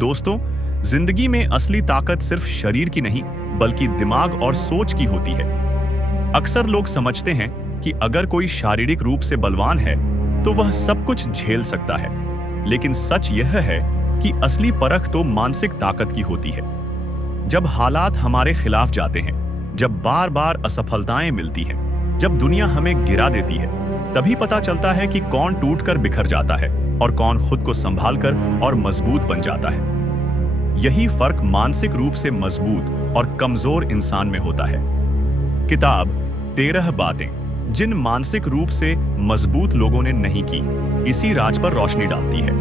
दोस्तों, जिंदगी में असली ताकत सिर्फ शरीर की नहीं, बल्कि दिमाग और सोच की होती है। अक्सर लोग समझते हैं कि अगर कोई शारीरिक रूप से बलवान है, तो वह सब कुछ झेल सकता है। लेकिन सच यह है कि असली परख तो मानसिक ताकत की होती है। जब हालात हमारे खिलाफ जाते हैं, जब बार बार असफलताएं मिलती हैं, जब दुनिया हमें गिरा देती है, तभी पता चलता है कि कौन टूटकर बिखर जाता है और कौन खुद को संभालकर और मजबूत बन जाता है। यही फर्क मानसिक रूप से मजबूत और कमजोर इंसान में होता है। किताब 13 बातें जिन मानसिक रूप से मजबूत लोगों ने नहीं की, इसी राज पर रोशनी डालती है।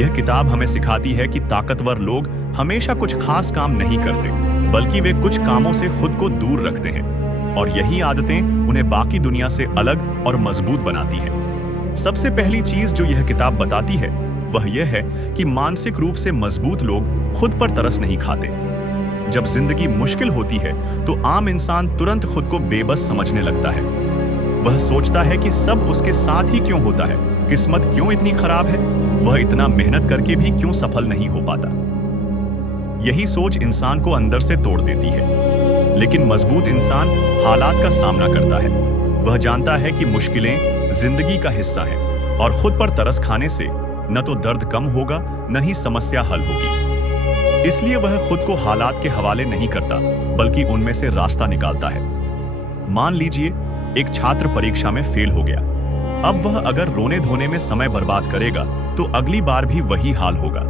यह किताब हमें सिखाती है कि ताकतवर लोग हमेशा कुछ खास काम नहीं करते, बल्कि वे कुछ कामों से खुद को दूर रखते हैं, और यही आदतें उन्हें बाकी दुनिया से अलग और मजबूत बनाती हैं। सबसे पहली चीज जो यह किताब बताती है, वह यह है कि मानसिक रूप से मजबूत लोग खुद पर तरस नहीं खाते। जब जिंदगी मुश्किल होती है, तो आम इंसान तुरंत खुद को बेबस समझने लगता है। वह सोचता है कि सब उसके साथ ही क्यों होता है, किस्मत क्यों इतनी खराब है, वह इतना मेहनत करके भी क्यों सफल नहीं हो पाता। यही सोच इंसान को अंदर से तोड़ देती है। लेकिन मजबूत इंसान हालात का सामना करता है। वह जानता है कि मुश्किलें जिंदगी का हिस्सा हैं, और खुद पर तरस खाने से न तो दर्द कम होगा, न ही समस्या हल होगी। इसलिए वह खुद को हालात के हवाले नहीं करता, बल्कि उनमें से रास्ता निकालता है। मान लीजिए एक छात्र परीक्षा में फेल हो गया। अब वह अगर रोने धोने में समय बर्बाद करेगा, तो अगली बार भी वही हाल होगा।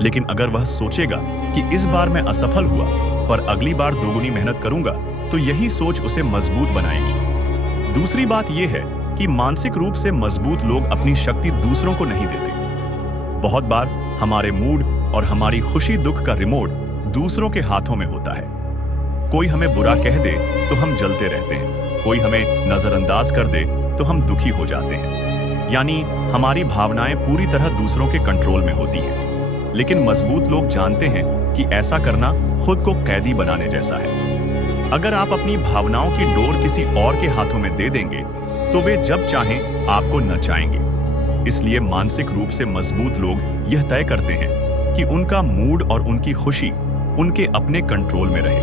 लेकिन अगर वह सोचेगा कि इस बार मैं असफल हुआ, पर अगली बार दोगुनी मेहनत करूंगा, तो यही सोच उसे मजबूत बनाएगी। दूसरी बात यह है कि मानसिक रूप से मजबूत लोग अपनी शक्ति दूसरों को नहीं देते। बहुत बार हमारे मूड और हमारी खुशी दुख का रिमोट दूसरों के हाथों में होता है। कोई हमें बुरा कह दे तो हम जलते रहते हैं, कोई हमें नजरअंदाज कर दे तो हम दुखी हो जाते हैं। यानी हमारी भावनाएं पूरी तरह दूसरों के कंट्रोल में होती हैं। लेकिन मजबूत लोग जानते हैं कि ऐसा करना खुद को कैदी बनाने जैसा है। अगर आप अपनी भावनाओं की डोर किसी और के हाथों में दे देंगे, तो वे जब चाहें आपको नचाएंगे। इसलिए मानसिक रूप से मजबूत लोग यह तय करते हैं कि उनका मूड और उनकी खुशी उनके अपने कंट्रोल में रहे।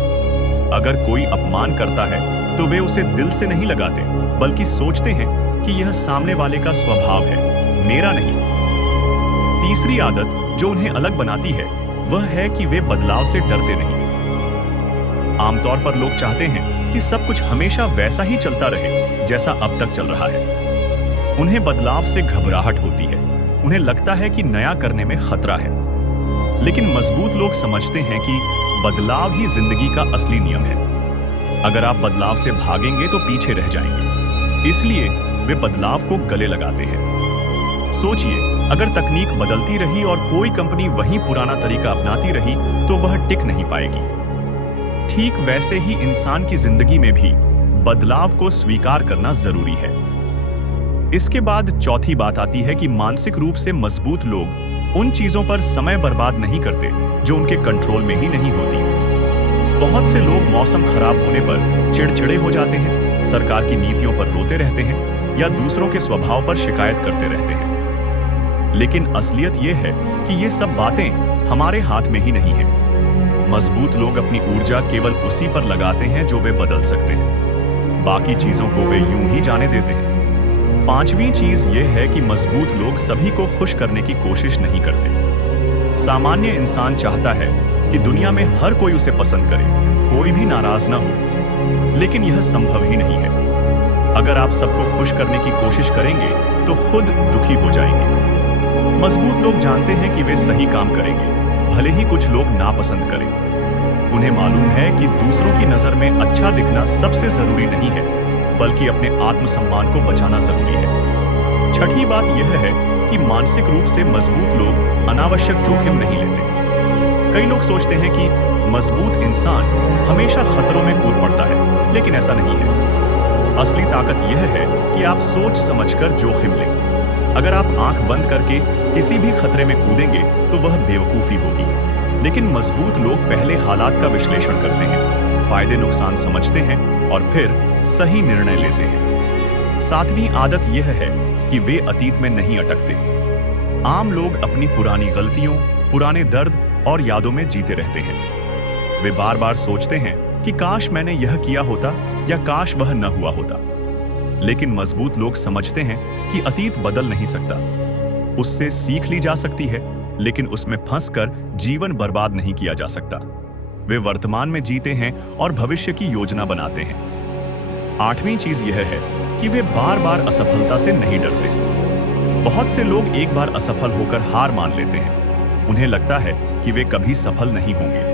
अगर कोई अपमान करता है, तो वे उसे दिल से नहीं लगाते, बल्कि सोचते हैं कि यह सामने वाले का स्वभाव है, मेरा नहीं। तीसरी आदत जो उन्हें अलग बनाती है, वह है कि वे बदलाव से डरते नहीं। आमतौर पर लोग चाहते हैं कि सब कुछ हमेशा वैसा ही चलता रहे जैसा अब तक चल रहा है। उन्हें बदलाव से घबराहट होती है। उन्हें लगता है कि नया करने में खतरा है। लेकिन मजबूत लोग समझते हैं कि बदलाव ही जिंदगी का असली नियम है। अगर आप बदलाव से भागेंगे तो पीछे रह जाएंगे। इसलिए वे बदलाव को गले लगाते हैं। सोचिए, अगर तकनीक बदलती रही और कोई कंपनी वही पुराना तरीका अपनाती रही, तो वह टिक नहीं पाएगी। ठीक वैसे ही इंसान की जिंदगी में भी बदलाव को स्वीकार करना जरूरी है। इसके बाद चौथी बात आती है कि मानसिक रूप से मजबूत लोग उन चीजों पर समय बर्बाद नहीं करते जो उनके कंट्रोल में ही नहीं होती। बहुत से लोग मौसम खराब होने पर चिड़चिड़े हो जाते हैं, सरकार की नीतियों पर रोते रहते हैं, या दूसरों के स्वभाव पर शिकायत करते रहते हैं। लेकिन असलियत यह है कि ये सब बातें हमारे हाथ में ही नहीं है। मजबूत लोग अपनी ऊर्जा केवल उसी पर लगाते हैं जो वे बदल सकते हैं। बाकी चीजों को वे यूं ही जाने देते हैं। पांचवी चीज यह है कि मजबूत लोग सभी को खुश करने की कोशिश नहीं करते। सामान्य इंसान चाहता है कि दुनिया में हर कोई उसे पसंद करे, कोई भी नाराज ना हो। लेकिन यह संभव ही नहीं है। अगर आप सबको खुश करने की कोशिश करेंगे, तो खुद दुखी हो जाएंगे। मजबूत लोग जानते हैं कि वे सही काम करेंगे, भले ही कुछ लोग नापसंद करें। उन्हें मालूम है कि दूसरों की नजर में अच्छा दिखना सबसे जरूरी नहीं है, बल्कि अपने आत्मसम्मान को बचाना जरूरी है। छठी बात यह है कि मानसिक रूप से मजबूत लोग अनावश्यक जोखिम नहीं लेते। कई लोग सोचते हैं कि मजबूत इंसान हमेशा खतरों में कूद पड़ता है, लेकिन ऐसा नहीं है। असली ताकत यह है कि आप सोच समझकर जोखिम लें। अगर आप आंख बंद करके किसी भी खतरे में कूदेंगे, तो वह बेवकूफी होगी। लेकिन मजबूत लोग पहले हालात का विश्लेषण करते हैं, फायदे नुकसान समझते हैं, और फिर सही निर्णय लेते हैं। सातवीं आदत यह है कि वे अतीत में नहीं अटकते। आम लोग अपनी पुरानी गलतियों, पुराने दर्द और यादों में जीते रहते हैं। वे बार बार सोचते हैं कि काश मैंने यह किया होता या काश वह न हुआ होता। लेकिन मजबूत लोग समझते हैं कि अतीत बदल नहीं सकता। उससे सीख ली जा सकती है, लेकिन उसमें फंसकर जीवन बर्बाद नहीं किया जा सकता। वे वर्तमान में जीते हैं और भविष्य की योजना बनाते हैं। 8वीं चीज यह है कि वे बार बार असफलता से नहीं डरते। बहुत से लोग एक बार असफल होकर हार मान लेते हैं। उन्हें लगता है कि वे कभी सफल नहीं होंगे।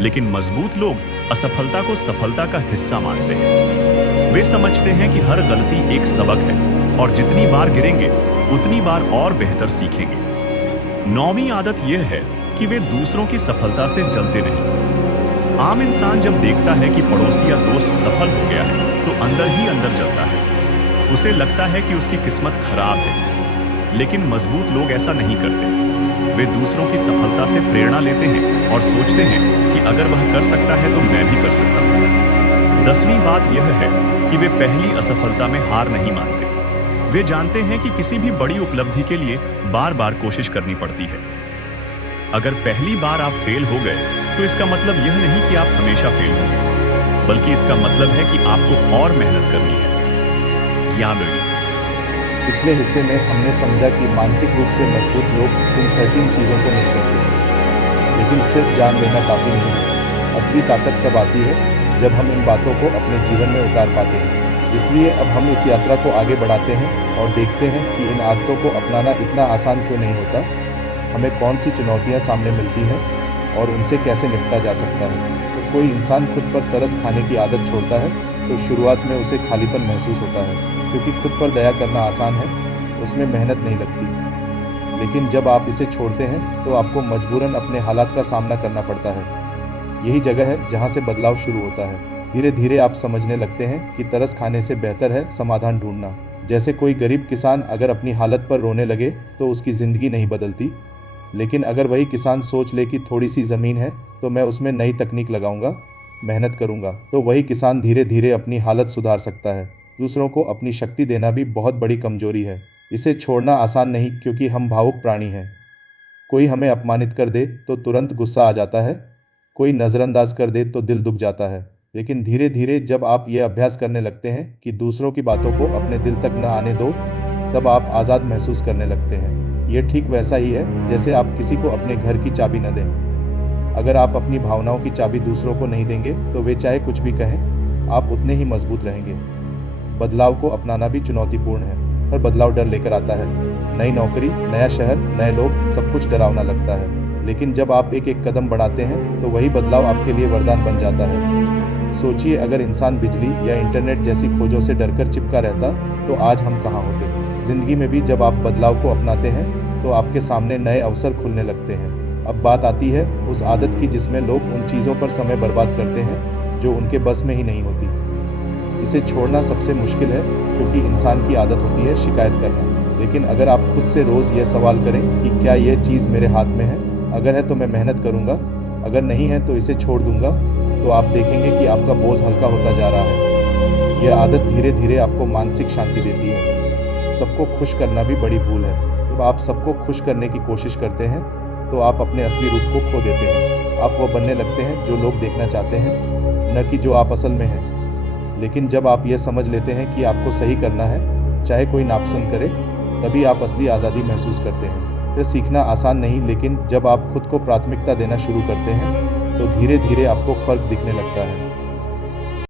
लेकिन मजबूत लोग असफलता को सफलता का हिस्सा मानते हैं। वे समझते हैं कि हर गलती एक सबक है और जितनी बार गिरेंगे उतनी बार और बेहतर सीखेंगे। 9वीं आदत यह है कि वे दूसरों की सफलता से जलते नहीं। आम इंसान जब देखता है कि पड़ोसी या दोस्त सफल हो गया है तो अंदर ही अंदर जलता है। उसे लगता है कि उसकी किस्मत खराब है। लेकिन मजबूत लोग ऐसा नहीं करते। वे दूसरों की सफलता से प्रेरणा लेते हैं और सोचते हैं कि अगर वह कर सकता है तो मैं भी कर सकता हूं। 10वीं बात यह है कि वे पहली असफलता में हार नहीं मानते। वे जानते हैं कि किसी भी बड़ी उपलब्धि के लिए बार बार कोशिश करनी पड़ती है। अगर पहली बार आप फेल हो गए तो इसका मतलब यह नहीं कि आप हमेशा फेल होंगे, बल्कि इसका मतलब है कि आपको और मेहनत करनी है। ज्ञान रही। पिछले हिस्से में हमने समझा कि मानसिक रूप से मजबूत लोग इन 13 चीज़ों को नहीं करते। लेकिन सिर्फ जान लेना काफ़ी नहीं है। असली ताकत तब आती है जब हम इन बातों को अपने जीवन में उतार पाते हैं। इसलिए अब हम इस यात्रा को आगे बढ़ाते हैं और देखते हैं कि इन आदतों को अपनाना इतना आसान क्यों नहीं होता, हमें कौन सी चुनौतियां सामने मिलती हैं और उनसे कैसे निपटा जा सकता है। तो कोई इंसान खुद पर तरस खाने की आदत छोड़ता है तो शुरुआत में उसे खालीपन महसूस होता है, क्योंकि खुद पर दया करना आसान है, उसमें मेहनत नहीं लगती। लेकिन जब आप इसे छोड़ते हैं तो आपको मजबूरन अपने हालात का सामना करना पड़ता है। यही जगह है जहाँ से बदलाव शुरू होता है। धीरे धीरे आप समझने लगते हैं कि तरस खाने से बेहतर है समाधान ढूंढना। जैसे कोई गरीब किसान अगर अपनी हालत पर रोने लगे तो उसकी ज़िंदगी नहीं बदलती, लेकिन अगर वही किसान सोच ले कि थोड़ी सी ज़मीन है तो मैं उसमें नई तकनीक लगाऊंगा, मेहनत करूंगा, तो वही किसान धीरे धीरे अपनी हालत सुधार सकता है। दूसरों को अपनी शक्ति देना भी बहुत बड़ी कमजोरी है। इसे छोड़ना आसान नहीं, क्योंकि हम भावुक प्राणी हैं। कोई हमें अपमानित कर दे तो तुरंत गुस्सा आ जाता है, कोई नज़रअंदाज कर दे तो दिल दुख जाता है। लेकिन धीरे धीरे जब आप ये अभ्यास करने लगते हैं कि दूसरों की बातों को अपने दिल तक न आने दो, तब आप आज़ाद महसूस करने लगते हैं। ये ठीक वैसा ही है जैसे आप किसी को अपने घर की चाबी न दें। अगर आप अपनी भावनाओं की चाबी दूसरों को नहीं देंगे तो वे चाहे कुछ भी कहें, आप उतने ही मजबूत रहेंगे। बदलाव को अपनाना भी चुनौतीपूर्ण है। हर बदलाव डर लेकर आता है। नई नौकरी, नया शहर, नए लोग, सब कुछ डरावना लगता है। लेकिन जब आप एक एक कदम बढ़ाते हैं तो वही बदलाव आपके लिए वरदान बन जाता है। सोचिए, अगर इंसान बिजली या इंटरनेट जैसी खोजों से डरकर चिपका रहता तो आज हम कहाँ होते। जिंदगी में भी जब आप बदलाव को अपनाते हैं तो आपके सामने नए अवसर खुलने लगते हैं। अब बात आती है उस आदत की जिसमें लोग उन चीज़ों पर समय बर्बाद करते हैं जो उनके बस में ही नहीं होती। इसे छोड़ना सबसे मुश्किल है, क्योंकि इंसान की आदत होती है शिकायत करना। लेकिन अगर आप खुद से रोज़ यह सवाल करें कि क्या यह चीज़ मेरे हाथ में है, अगर है तो मैं मेहनत करूँगा, अगर नहीं है तो इसे छोड़ दूँगा, तो आप देखेंगे कि आपका बोझ हल्का होता जा रहा है। यह आदत धीरे धीरे आपको मानसिक शांति देती है। सबको खुश करना भी बड़ी भूल है। जब आप सबको खुश करने की कोशिश करते हैं तो आप अपने असली रूप को खो देते हैं। आप वो बनने लगते हैं जो लोग देखना चाहते हैं, न कि जो आप असल में हैं। लेकिन जब आप ये समझ लेते हैं कि आपको सही करना है, चाहे कोई नापसंद करे, तभी आप असली आज़ादी महसूस करते हैं। यह सीखना आसान नहीं, लेकिन जब आप खुद को प्राथमिकता देना शुरू करते हैं तो धीरे धीरे आपको फ़र्क दिखने लगता है।